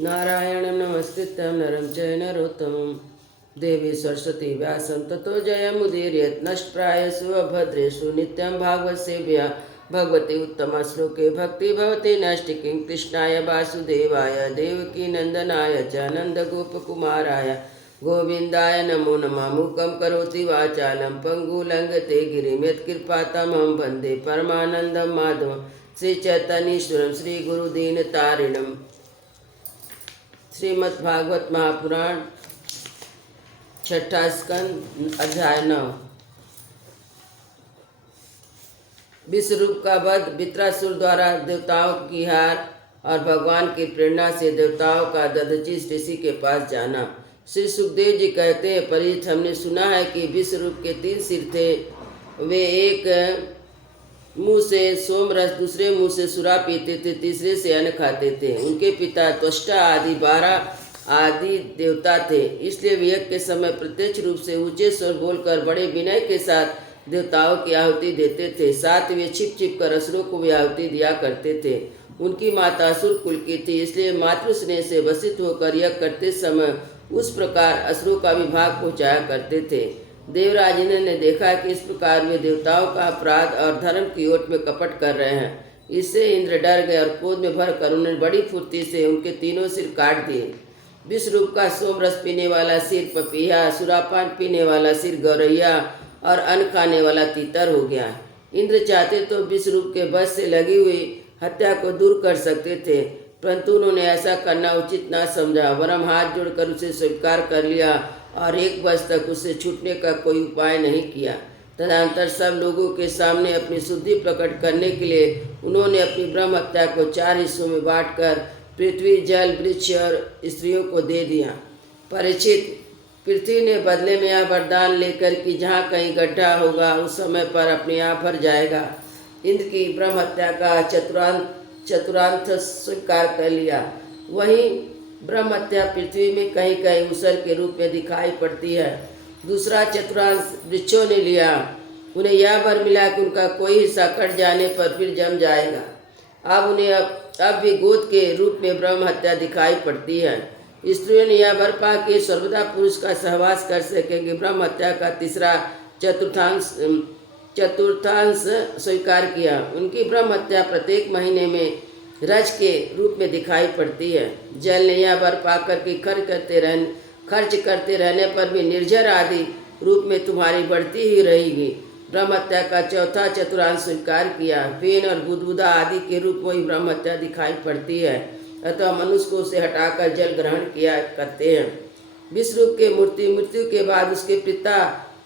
नारायणं नमस्कृत्यं नरं चैव नरोत्तमं देवी सरस्वती व्यासं ततो जयमुदीरयेत् नष्टप्रायेषु अभद्रेषु नित्यं भागवतसेव्या भगवती उत्तमश्लोके भक्ति भवति नैष्टिकीं कृष्णाय वासुदेवाय देवकीनन्दनाय च नन्दगोपकुमाराय गोविन्दाय नमो नमः। मूकं करोति वाचालं पङ्गुलङ्घते गिरिं यत्कृपातमहं वन्दे परमानन्दं माधवं श्रीचैतन्येश्वरं श्रीगुरुदीनतारिणम्। श्रीमद्भागवत महापुराण छठा स्कंद अध्याय 9। विश्वरूप का वध। वित्रासुर द्वारा देवताओं की हार और भगवान की प्रेरणा से देवताओं का दधचीस ऋषि के पास जाना। श्री सुखदेव जी कहते हैं, परीक्षित, हमने सुना है कि विश्वरूप के 3 सिर थे। वे एक मुंह से सोमरस, दूसरे मुंह से सुरा पीते थे, तीसरे से अन्न खाते थे। उनके पिता त्वष्टा आदि 12 आदि देवता थे। इसलिए वे यज्ञ के समय प्रत्यक्ष रूप से ऊंचे स्वर बोलकर बड़े विनय के साथ देवताओं की आहुति देते थे। साथ वे छिप छिप कर असुरों को भी आहुति दिया करते थे। उनकी माता असुर कुल की थी, इसलिए मातृ स्नेह से वसित होकर यज्ञ करते समय उस प्रकार असुरों का विभाग पहुँचाया करते थे। देवराज इंद्र ने देखा कि इस प्रकार वे देवताओं का अपराध और धर्म की ओट में कपट कर रहे हैं। इससे इंद्र डर गए और क्रोध में भरकर उन्होंने बड़ी फुर्ती से उनके 3 सिर काट दिए। विश्वरूप का सोमरस पीने वाला सिर पपीहा, सुरापान पीने वाला सिर गौरैया और अन्न खाने वाला तीतर हो गया। इंद्र चाहते तो विश्वरूप के वश से लगी हुई हत्या को दूर कर सकते थे, परंतु उन्होंने ऐसा करना उचित न समझा, वरम हाथ जोड़कर उसे स्वीकार कर लिया और 1 वर्ष तक उससे छूटने का कोई उपाय नहीं किया। तदनंतर सब लोगों के सामने अपनी शुद्धि प्रकट करने के लिए उन्होंने अपनी ब्रह्म हत्या को 4 हिस्सों में बांटकर पृथ्वी, जल, वृक्ष और स्त्रियों को दे दिया। परीक्षित, पृथ्वी ने बदले में यह वरदान लेकर कि जहाँ कहीं गड्ढा होगा उस समय पर अपने आप भर जाएगा। इंद्र की ब्रह्म हत्या का चतुरांत स्वीकार कर लिया। वहीं ब्रह्म हत्या पृथ्वी में कहीं कहीं ऊसर के रूप में दिखाई पड़ती है। दूसरा चतुरांश वृक्षों ने लिया। उन्हें यह वर मिला कि उनका कोई हिस्सा कट जाने पर फिर जम जाएगा। अब उन्हें अब भी गोद के रूप में ब्रह्म हत्या दिखाई पड़ती है। स्त्रियों ने यह वर पा के सर्वदा पुरुष का सहवास कर सकेंगे। ब्रह्म हत्या का तीसरा चतुर्थांश स्वीकार किया। उनकी ब्रह्म हत्या प्रत्येक महीने में रज के रूप में दिखाई पड़ती है। जल ने यह वर पाकर कि खर्च करते रहने पर भी निर्जर आदि रूप में तुम्हारी बढ़ती ही रहेगी। ब्रह्म हत्या का चौथा चतुरांश स्वीकार किया। पेन और बुदबुदा आदि के रूप में ही ब्रह्म हत्या दिखाई पड़ती है, अतः मनुष्य को उसे हटाकर जल ग्रहण किया करते हैं। विश्वरूप के मृत्यु के बाद उसके पिता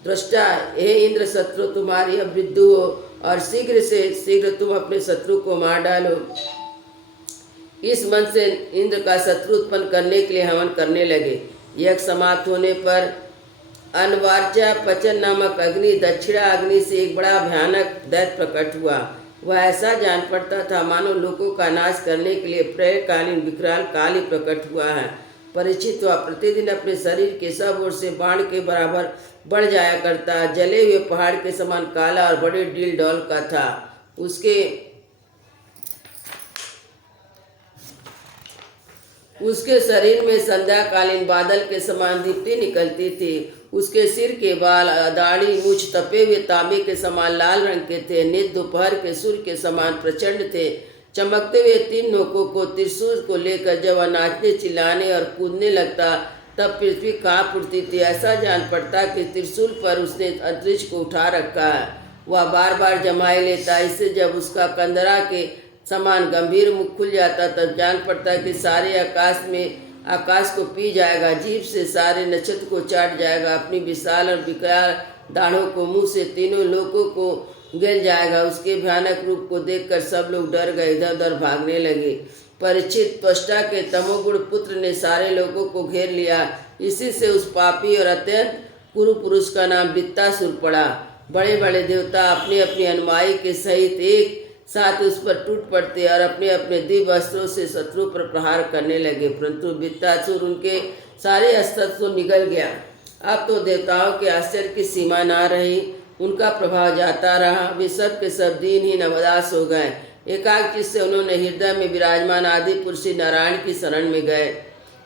दृष्टा, हे इंद्र, शत्रु तुम्हारी अब वृद्धि हो और शीघ्र से शीघ्र तुम अपने शत्रु को मार डालो। इस मन से इंद्र का शत्रु उत्पन्न करने के लिए हवन करने लगे। यज्ञ समाप्त होने पर अनवार्चा पचन नामक अग्नि, दक्षिणा अग्नि से एक बड़ा भयानक दैत्य प्रकट हुआ। वह ऐसा जान पड़ता था मानो लोगों का नाश करने के लिए प्रलयकालीन विकराल काल ही प्रकट हुआ है। परीक्षित हुआ प्रतिदिन अपने शरीर के सब ओर से बाण के बराबर बढ़ जाया करता। जले हुए पहाड़ के समान काला और बड़े डील डौल का था। उसके शरीर में संध्याकालीन बादल के समान दीप्ति निकलती थी। उसके सिर के बाल, दाढ़ी, मूछ तपे हुए तांबे के समान लाल रंग के थे। नित दोपहर के सूर्य के समान प्रचंड थे। चमकते हुए 3 नोकों को त्रिशूल को लेकर जब वह नाचने, चिल्लाने और कूदने लगता तब पृथ्वी कांप उठती थी। ऐसा जान पड़ता कि त्रिशूल पर उसने अंतरिक्ष को उठा रखा है। वह बार बार जमाए लेता। इससे जब उसका कंदरा के समान गंभीर मुख खुल जाता तब जान पड़ता कि सारे आकाश को पी जाएगा, जीभ से सारे नक्षत्र को चाट जाएगा, अपनी विशाल और विकराल दाढ़ों को मुंह से 3 लोकों को गिर जाएगा। उसके भयानक रूप को देखकर सब लोग डर गए, इधर उधर भागने लगे। परीक्षित, त्वष्टा के तमोगुण पुत्र ने सारे लोगों को घेर लिया। इसी से उस पापी और अत्यंत कुरु पुरुष का नाम वृत्तासुर पड़ा। बड़े बड़े देवता अपने अपने अनुयायी के सहित एक साथ उस पर टूट पड़ते और अपने अपने दिव्य अस्त्रों से शत्रु पर प्रहार करने लगे, परंतु वृत्तासुर उनके सारे अस्त्र तो निगल गया। अब तो देवताओं के आश्चर्य की सीमा ना रही। उनका प्रभाव जाता रहा। वे सब के सब दीनहीन अवदास हो गए। एकाग्रचित्त से उन्होंने हृदय में विराजमान आदि पुरुष श्री नारायण की शरण में गए।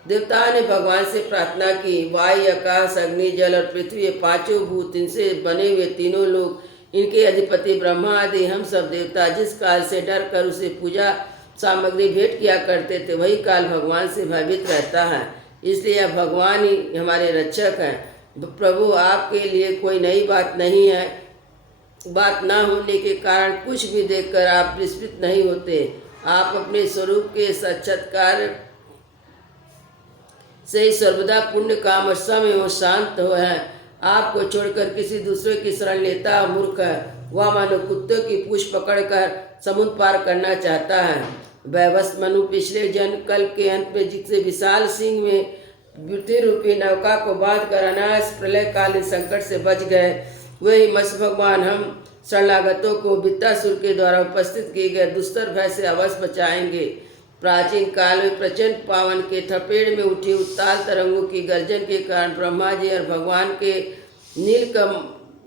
देवताओं ने भगवान से प्रार्थना की, वायु, आकाश, अग्नि, जल और पृथ्वी, ये पांचों भूत, इनसे बने हुए तीनों लोग, इनके अधिपति ब्रह्मा आदि हम सब देवता जिस काल से डर कर उसे पूजा सामग्री भेंट किया करते थे, वही काल भगवान से भयभीत रहता है। इसलिए भगवान ही हमारे रक्षक हैं। प्रभु, आपके लिए कोई नई बात नहीं है। बात ना होने के कारण कुछ भी देखकर आप विस्मित नहीं होते। आप अपने स्वरूप के साक्षात्कार से ही सर्वदा पुण्य काम और सम एवं शांत हो है। आपको छोड़कर किसी दूसरे की शरण लेता मूर्ख है। वह मानो कुत्तों की पूंछ पकड़कर समुद्र पार करना चाहता है। वैवस्व मनु पिछले जन्म कल्प के अंत में जिससे विशाल सिंह में वृत्ति रूपी नौका को बांध कर अनायास प्रलयकालीन संकट से बच गए, वही मत्स्य भगवान हम शरणागतों को वृत्रासुर के द्वारा उपस्थित किए गए दुस्तर भय से अवश्य बचाएंगे। प्राचीन काल में प्रचंड पावन के थपेड़ में उठी उत्ताल तरंगों की गर्जन के कारण ब्रह्मा जी और भगवान के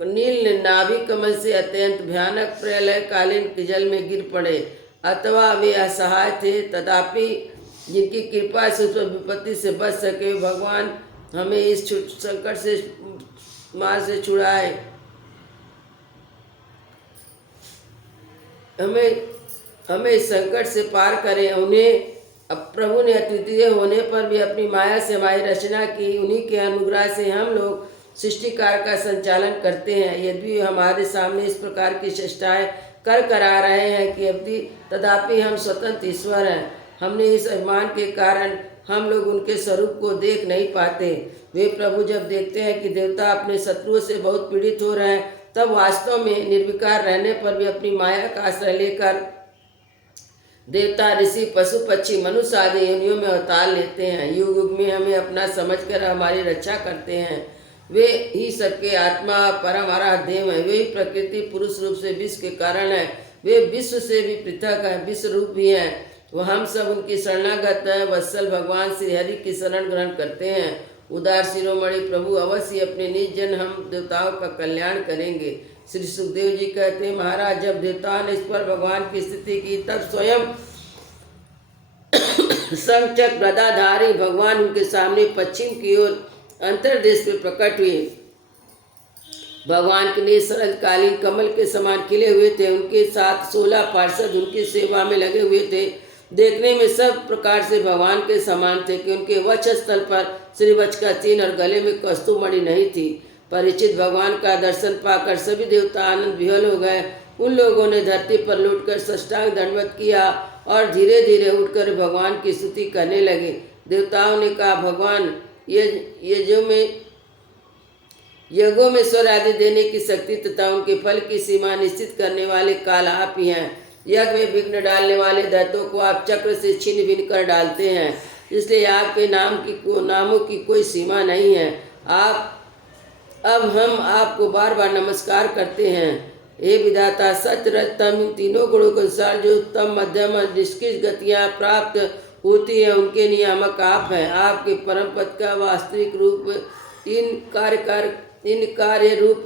नील नाभि कमल से अत्यंत भयानक प्रलयकालीन जल में गिर पड़े। अथवा वे असहाय थे, तथापि जिनकी कृपा से उस विपत्ति से बच सके, भगवान हमें इस संकट से मार से छुड़ाए, हमें इस संकट से पार करें। उन्हें अब प्रभु ने अद्वितीय होने पर भी अपनी माया से हमारी रचना की। उन्हीं के अनुग्रह से हम लोग सृष्टिकार का संचालन करते हैं। यदि हमारे सामने इस प्रकार की चेष्टाएं कर करा रहे हैं कि अवधि, तथापि हम स्वतंत्र ईश्वर हैं। हमने इस अभिमान के कारण हम लोग उनके स्वरूप को देख नहीं पाते। वे प्रभु जब देखते हैं कि देवता अपने शत्रुओं से बहुत पीड़ित हो रहे हैं, तब वास्तव में निर्विकार रहने पर भी अपनी माया का आश्रय लेकर देवता, ऋषि, पशु, पक्षी, मनुष्य आदि योनियों में अवतार लेते हैं। युग युग में हमें अपना समझकर हमारी रक्षा करते हैं। वे ही सबके आत्मा परम आराध्य देव हैं। वे ही प्रकृति पुरुष रूप से विश्व के कारण है। वे विश्व से भी पृथक है, विश्व रूप भी हैं। वह हम सब उनकी शरणागत हैं। वत्सल भगवान श्री हरि की शरण ग्रहण करते हैं। उदार शिरोमणि प्रभु अवश्य अपने निज जन हम देवताओं का कल्याण करेंगे। श्री सुखदेव जी कहते हैं, महाराज, जब देवताओं ने इस पर भगवान की स्थिति की, तब स्वयं संचक गदाधारी भगवान उनके सामने पश्चिम की ओर अंतरदेश में प्रकट हुए। भगवान के लिए सरल कालीन कमल के समान खिले हुए थे। उनके साथ 16 पार्षद उनकी सेवा में लगे हुए थे। देखने में सब प्रकार से भगवान के समान थे कि उनके वक्ष स्थल पर श्रीवत्स का चिन्ह और गले में कस्तूमणि नहीं थी। परिचित भगवान का दर्शन पाकर सभी देवता आनंद विह्वल हो गए। उन लोगों ने धरती पर लौटकर साष्टांग दंडवत किया और धीरे धीरे उठकर भगवान की स्तुति करने लगे। देवताओं ने कहा, भगवान, यज्ञों में स्वर आदि देने की शक्ति तथा उनके फल की सीमा निश्चित करने वाले काल आप ही हैं। यज्ञ में विघ्न डालने वाले दैत्यों को आप चक्र से छीन भिन्न कर डालते हैं, इसलिए आपके नामों की कोई सीमा नहीं है। अब हम आपको बार बार नमस्कार करते हैं। हे विधाता, सच रजतम, इन तीनों गुणों के अनुसार जो उत्तम मध्यम निष्कृष्ट गतियाँ प्राप्त होती हैं, उनके नियामक आप हैं। आपके परम पद का वास्तविक रूप इन कार्य रूप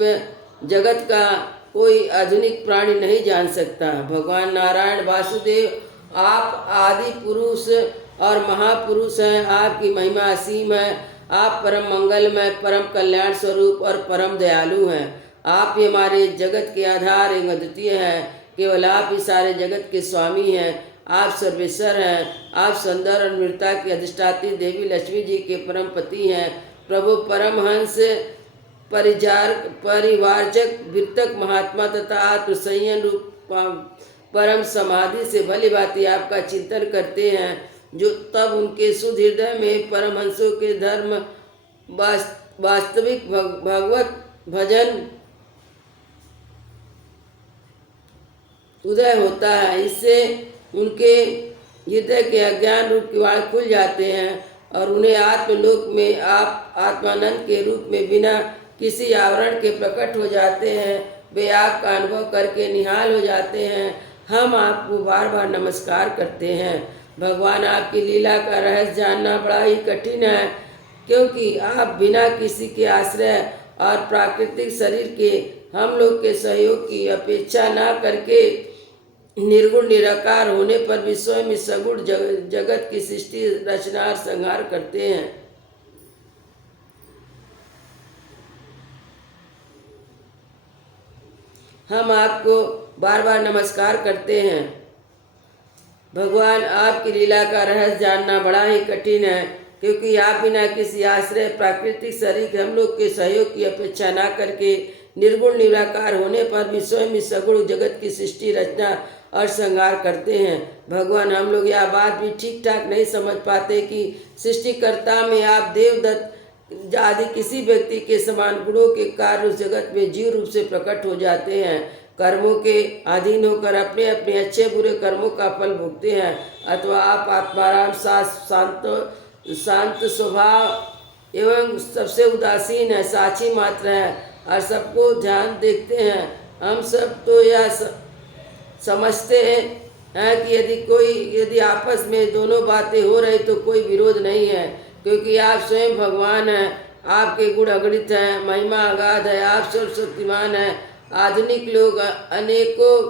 जगत का कोई आधुनिक प्राणी नहीं जान सकता। भगवान नारायण वासुदेव आप आदि पुरुष और महापुरुष हैं। आपकी महिमा असीम है। आप परम मंगलमय, परम कल्याण स्वरूप और परम दयालु हैं। आप ही हमारे जगत के आधार एवं अद्वितीय हैं। केवल आप ही सारे जगत के स्वामी हैं। आप सर्वेश्वर हैं। आप सौंदर्य और मृता की अधिष्ठात्री देवी लक्ष्मी जी के परम पति हैं। प्रभु परमहंस, परिवारजक, वितक महात्मा तथा आत्मसंयम रूप परम समाधि से भली भांति आपका चिंतन करते हैं, जो तब उनके शुद्ध हृदय में परमहंसों के धर्म वास्तविक भगवत भजन उदय होता है। इससे उनके हृदय के अज्ञान रूप किवाड़ खुल जाते हैं और उन्हें आत्मलोक में आप आत्मानंद के रूप में बिना किसी आवरण के प्रकट हो जाते हैं। वे आपका अनुभव करके निहाल हो जाते हैं। हम आपको बार बार नमस्कार करते हैं। भगवान, आपकी लीला का रहस्य जानना बड़ा ही कठिन है, क्योंकि आप बिना किसी के आश्रय और प्राकृतिक शरीर के हम लोग के सहयोग की अपेक्षा न करके निर्गुण निराकार होने पर भी स्वयं इस सगुण जगत की सृष्टि रचना और संहार करते हैं। हम आपको बार बार नमस्कार करते हैं। भगवान, आपकी लीला का रहस्य जानना बड़ा ही कठिन है, क्योंकि आप बिना किसी आश्रय प्राकृतिक शरीर हम लोग के सहयोग की अपेक्षा न करके निर्गुण निराकार होने पर भी स्वयं इस सगुण जगत की सृष्टि रचना और संहार करते हैं। भगवान, हम लोग यह बात भी ठीक ठाक नहीं समझ पाते कि सृष्टिकर्ता में आप देवदत्त आदि किसी व्यक्ति के समान गुणों के कार्य उस जगत में जीव रूप से प्रकट हो जाते हैं। कर्मों के अधीन होकर अपने अपने अच्छे बुरे कर्मों का फल भोगते हैं, अथवा आप आत्माराम शांत स्वभाव एवं सबसे उदासीन है, साक्षी मात्र है और सबको ध्यान देखते हैं। हम सब तो यह समझते हैं कि यदि आपस में दोनों बातें हो रही तो कोई विरोध नहीं है, क्योंकि आप स्वयं भगवान हैं। आपके गुण अगणित हैं, महिमा अगाध है, आप सर्वशक्तिमान हैं। आधुनिक लोग अनेकों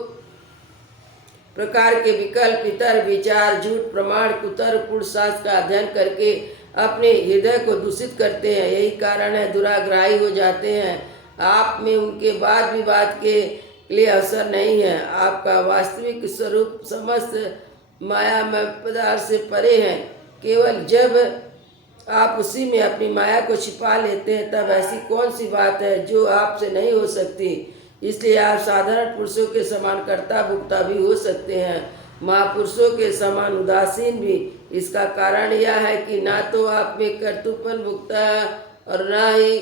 प्रकार के विकल्प, इतर विचार, झूठ प्रमाण, कुतर्क शास्त्र का अध्ययन करके अपने हृदय को दूषित करते हैं। यही कारण है दुराग्राही हो जाते हैं। आप में उनके वाद विवाद के लिए अवसर नहीं है। आपका वास्तविक स्वरूप समस्त मायामय पदार्थ से परे है। केवल जब आप उसी में अपनी माया को छिपा लेते हैं, तब ऐसी कौन सी बात है जो आपसे नहीं हो सकती। इसलिए आप साधारण पुरुषों के समान कर्ता भुक्ता भी हो सकते हैं, महापुरुषों के समान उदासीन भी। इसका कारण यह है कि ना तो आप में कर्तृत्वपन भुगता और ना ही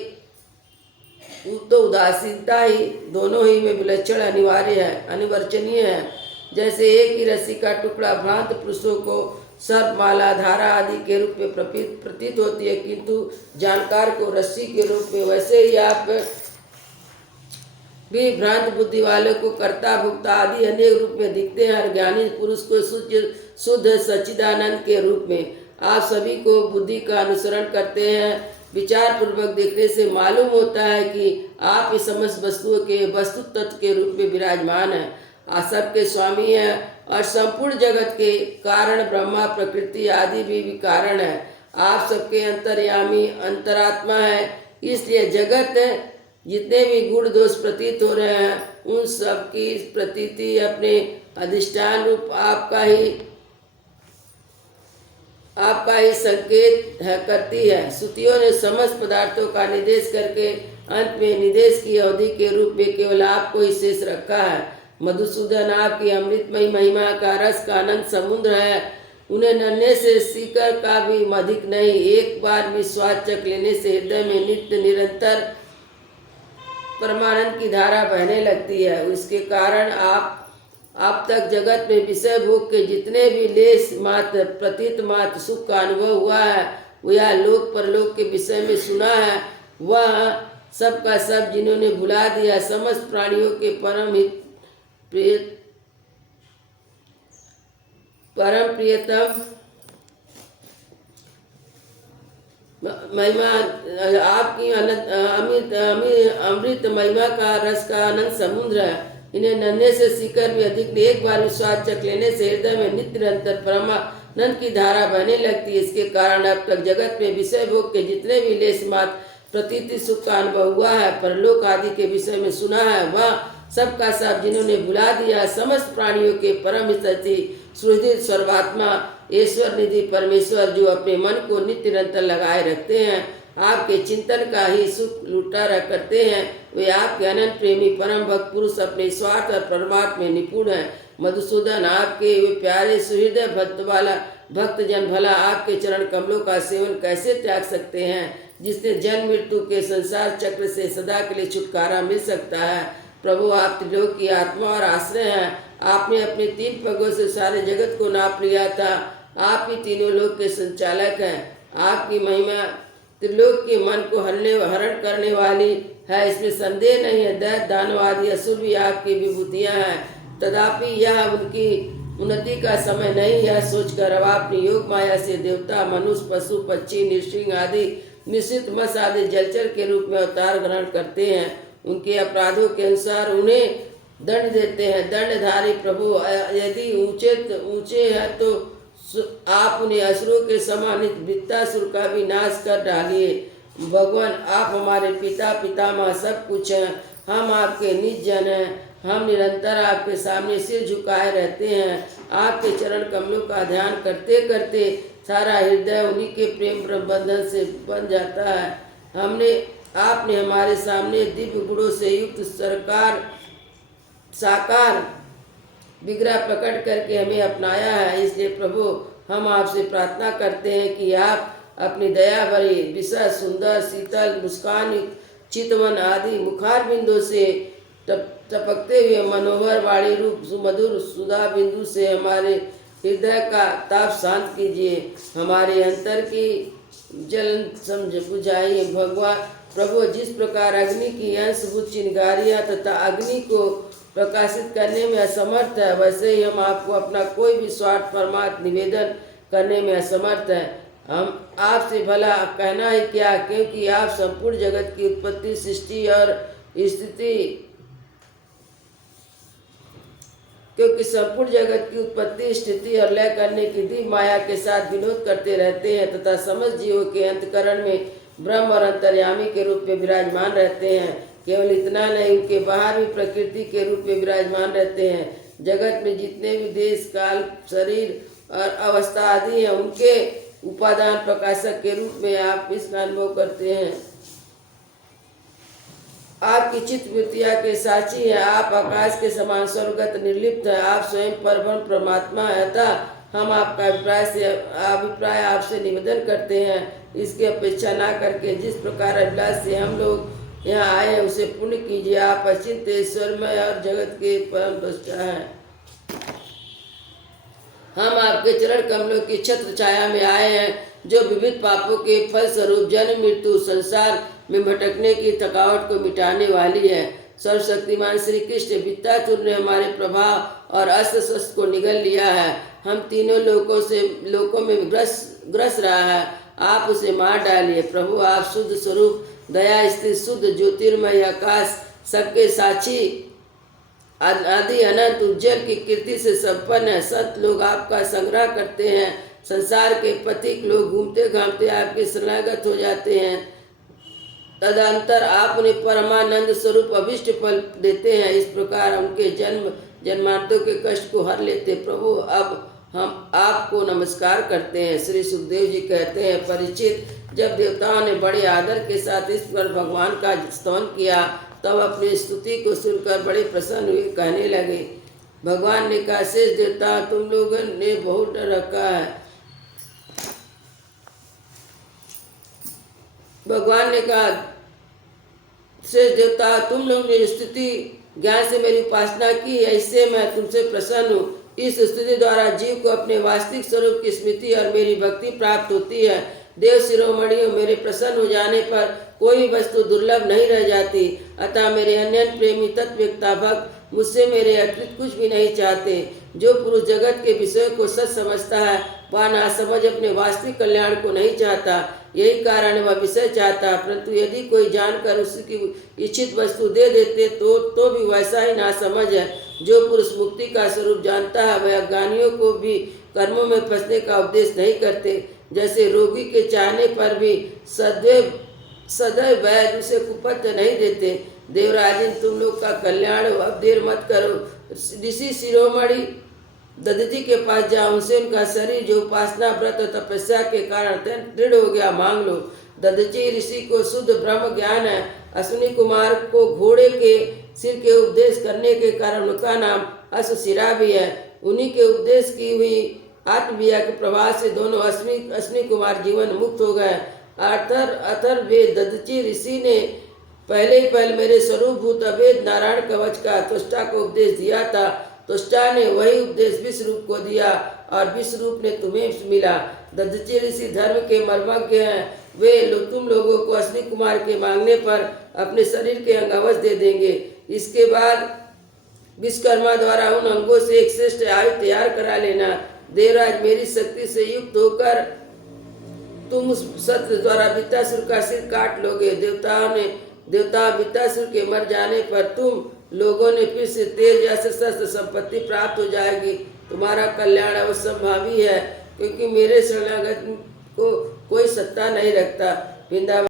तो उदासीनता ही, दोनों ही में विलक्षण अनिवार्य है, अनिवर्चनीय है। जैसे एक ही रस्सी का टुकड़ा भ्रांत पुरुषों को सर्प, माला, धारा आदि के रूप में प्रतीत होती है, किंतु जानकार को रस्सी के रूप में, वैसे ही आप भी भ्रांत बुद्धि वालों को कर्ता भुक्ता आदि अनेक रूप में दिखते हैं और ज्ञानी पुरुष को शुद्ध सच्चिदानंद के रूप में। आप सभी को बुद्धि का अनुसरण करते हैं। विचार पूर्वक देखने से मालूम होता है कि आप इस समस्त वस्तुओं के वस्तु तत्व के रूप में विराजमान हैं, आप सबके स्वामी हैं और संपूर्ण जगत के कारण ब्रह्मा, प्रकृति आदि भी कारण है। आप सबके अंतर्यामी अंतरात्मा है। इसलिए जगत जितने भी गुण दोष प्रतीत हो रहे हैं, उन सब की प्रतीति अपने अधिष्ठान रूप आपका ही संकेत करती है। श्रुतियों ने समस्त पदार्थों का निर्देश करके अंत में निर्देश की अवधि के रूप में केवल आपको ही शेष रखा है। मधुसूदन, आपकी अमृतमयी महिमा का रस का अनंत समुद्र है। उन्हें नन्हे से सीकर का भी अधिक नहीं। एक बार भी स्वाद चख लेने से हृदय में नित्य निरंतर परमानंद की धारा बहने लगती है। इसके कारण आप तक जगत में विषय भोग के जितने भी लेस मात्र प्रतीत मात्र सुख का अनुभव हुआ है, वह लोक परलोक के विषय में सुना है, वह सब का सब जिन्होंने भुला दिया। समस्त प्राणियों के परम प्रियतम महिमा आपकी अमृत महिमा का रस का अनंत समुद्र है। इन्हें नन्हे से सीकर भी अधिक ने एक बार स्वाद चख लेने से हृदय में नित्य निरंतर परमानंद की धारा बहने लगती है। इसके कारण अब तक जगत में विषय भोग के जितने भी लेस मात्र प्रतीति सुख का अनुभव हुआ है, परलोक आदि के विषय में सुना है, वह सबका सब जिन्होंने भुला दिया। समस्त प्राणियों के परम हितैषी सुहृद सर्वात्मा ईश्वर निधि परमेश्वर, जो अपने मन को नित्य निरंतर लगाए रखते हैं, आपके चिंतन का ही सुख लुटा करते हैं, वे आपके अनंत प्रेमी परम भक्त पुरुष अपने स्वार्थ और परमात्मा में निपुण हैं। मधुसूदन, आपके वे प्यारे सुहृदय भक्त जन भला आपके चरण कमलों का सेवन कैसे त्याग सकते हैं, जिससे जन्म मृत्यु के संसार चक्र से सदा के लिए छुटकारा मिल सकता है। प्रभु, आप त्रिलोक की आत्मा और आश्रय हैं। आपने अपने 3 पगों से सारे जगत को नाप लिया था। आप ही तीनों लोक के संचालक हैं। आपकी महिमा त्रिलोक के मन को हरण करने वाली है, इसमें संदेह नहीं है। दैत्य, दानव आदि असुर भी आपकी विभूतियाँ हैं। तथापि यह उनकी उन्नति का समय नहीं, यह सोचकर अब अपनी योग माया से देवता, मनुष्य, पशु, पक्षी, नृसिंह आदि निश्चित मत्स्य आदि जलचर के रूप में अवतार ग्रहण करते हैं। उनके अपराधों के अनुसार उन्हें दंड देते हैं। दंडधारी प्रभु, यदि ऊंचे है तो आप उन्हें असुरों के समान वृत्तासुर का भी नाश कर डालिए। भगवान, आप हमारे पिता पितामह सब कुछ हैं। हम आपके निज जन हैं। हम निरंतर आपके सामने सिर झुकाए रहते हैं। आपके चरण कमलों का ध्यान करते करते सारा हृदय उन्हीं के प्रेम बंधन से बन जाता है। आपने हमारे सामने दिव्य गुणों से युक्त साकार विग्रह प्रकट करके हमें अपनाया है। इसलिए प्रभु, हम आपसे प्रार्थना करते हैं कि आप अपनी दया भरी विशाल सुंदर शीतल मुस्कान चितवन आदि मुखार बिंदु से टपकते हुए मनोहर वाणी रूप सुमधुर सुधा बिंदु से हमारे हृदय का ताप शांत कीजिए। हमारे अंतर की जलन समझ बुझाइए। भगवान प्रभु, जिस प्रकार अग्नि की अंशभूत चिंगारियाँ तथा अग्नि को प्रकाशित करने में असमर्थ है, वैसे ही हम आपको अपना कोई भी स्वार्थ परमार्थ निवेदन करने में असमर्थ है। हम आपसे भला कहना ही क्या, क्योंकि आप संपूर्ण जगत की उत्पत्ति सृष्टि और स्थिति और लय करने की दिव्य माया के साथ विनोद करते रहते हैं तथा समस्त जीवों के अंतकरण में ब्रह्म और अंतर्यामी के रूप में विराजमान रहते हैं। केवल इतना नहीं, उनके बाहर भी प्रकृति के रूप में विराजमान रहते हैं। जगत में जितने भी देश काल शरीर और अवस्था आदि हैं, उनके उपादान प्रकाशक के रूप में आप इसका अनुभव करते हैं। आपकी चित्त वृत्तियाँ के साक्षी हैं। आप आकाश के समान स्वर्गत निर्लिप्त हैं। आप स्वयं परब्रह्म परमात्मा है। अतः हम आपका अभिप्राय आपसे निवेदन करते हैं, इसकी अपेक्षा ना करके जिस प्रकार अभिलाष से हम लोग यहाँ आए हैं उसे पूर्ण कीजिए। आप अचिंत्य ईश्वरमय और जगत के परम द्रष्टा हैं। हम आपके चरण कमलों की छत्र छाया में आए हैं, जो विविध पापों के फल स्वरूप जन्म मृत्यु संसार में भटकने की थकावट को मिटाने वाली है। सर्वशक्तिमान श्री कृष्ण वित्ताचुर ने हमारे प्रभाव और अस्त्र शस्त्र को निगल लिया है। हम तीनों लोकों में ग्रस रहा है। आप उसे मार डालिए। प्रभु, आप शुद्ध स्वरूप दया स्थित शुद्ध ज्योतिर्मय आकाश सबके साक्षी आदि अनंत उज्जवल की कीर्ति से संपन्न है। संत लोग आपका संग्रह करते हैं। संसार के पथिक लोग घूमते घामते आपके शरणागत हो जाते हैं। तदंतर आप उन्हें परमानंद स्वरूप अभिष्ट फल देते हैं। इस प्रकार उनके जन्मांतों के कष्ट को हर लेते। प्रभु, अब हम आपको नमस्कार करते हैं। श्री सुखदेव जी कहते हैं, परीक्षित, जब देवताओं ने बड़े आदर के साथ इस पर भगवान का स्तवन किया, तब अपनी स्तुति को सुनकर बड़े प्रसन्न हुए, कहने लगे। भगवान ने कहा, शेष देवता, तुम लोगों ने बहुत डर रखा है। भगवान ने कहा, शेष देवता, तुम लोग ने स्तुति ज्ञान से मेरी उपासना की है, इससे मैं तुमसे प्रसन्न हूँ। इस स्तुति द्वारा जीव को अपने वास्तविक स्वरूप की स्मृति और मेरी भक्ति प्राप्त होती है। देव शिरोमणियों, मेरे प्रसन्न हो जाने पर कोई वस्तु दुर्लभ नहीं रह जाती। अतः मेरे अन्य प्रेमी तत्ववेत्ता भक्त मुझसे मेरे अतिरिक्त कुछ भी नहीं चाहते। जो पुरुष जगत के विषय को सच समझता है, वह नासमझ अपने वास्तविक कल्याण को नहीं चाहता। यही कारण वह विषय चाहता, परंतु यदि कोई जानकर उसकी इच्छित वस्तु दे देते तो भी वैसा ही नासमझ है। जो पुरुष मुक्ति का स्वरूप जानता है, वह अज्ञानियों को भी कर्मों में फंसने का उपदेश नहीं करते। जैसे रोगी के चाहने पर भी सदैव वैद्य उसे कुपथ्य नहीं देते। देवराजन, तुम लोग का कल्याण हो, अब देर मत करो। ऋषि शिरोमणि दधीचि के पास जाओ, उनसे उनका शरीर जो उपासना व्रत और तपस्या के कारण दृढ़ हो गया मांग लो। दधीचि ऋषि को शुद्ध ब्रह्म ज्ञान है। अश्विनी कुमार को घोड़े के सिर के उपदेश करने के कारण उनका नाम अश्वशिरा भी है। उन्हीं के उपदेश की हुई आत्मविया के प्रभाव से दोनों अश्विनी कुमार जीवन मुक्त हो गए। अथर्ववेद दधीचि ऋषि ने पहले मेरे स्वरूपभूत अभेद नारायण कवच का त्वष्टा को उपदेश दिया था। त्वष्टा ने वही उपदेश विश्वरूप को दिया और विश्वरूप ने तुम्हें मिला। दधीचि ऋषि धर्म के मर्मज्ञ हैं। वे तुम लोगों को अश्विनी कुमार के मांगने पर अपने शरीर के अंग अवश्य दे देंगे। इसके बाद विश्वकर्मा द्वारा उन अंगों से एक श्रेष्ठ आयु तैयार करा लेना। देवराज, मेरी शक्ति से युक्त होकर तुम उस सत्र द्वारा वृत्तासुर का सिर काट लोगे। देवता वृत्तासुर के मर जाने पर तुम लोगों ने फिर से तेज या शस्त्र संपत्ति प्राप्त हो जाएगी। तुम्हारा कल्याण अवश्यंभावी है, क्योंकि मेरे शरणागत को कोई सत्ता नहीं रखता। वृंदावन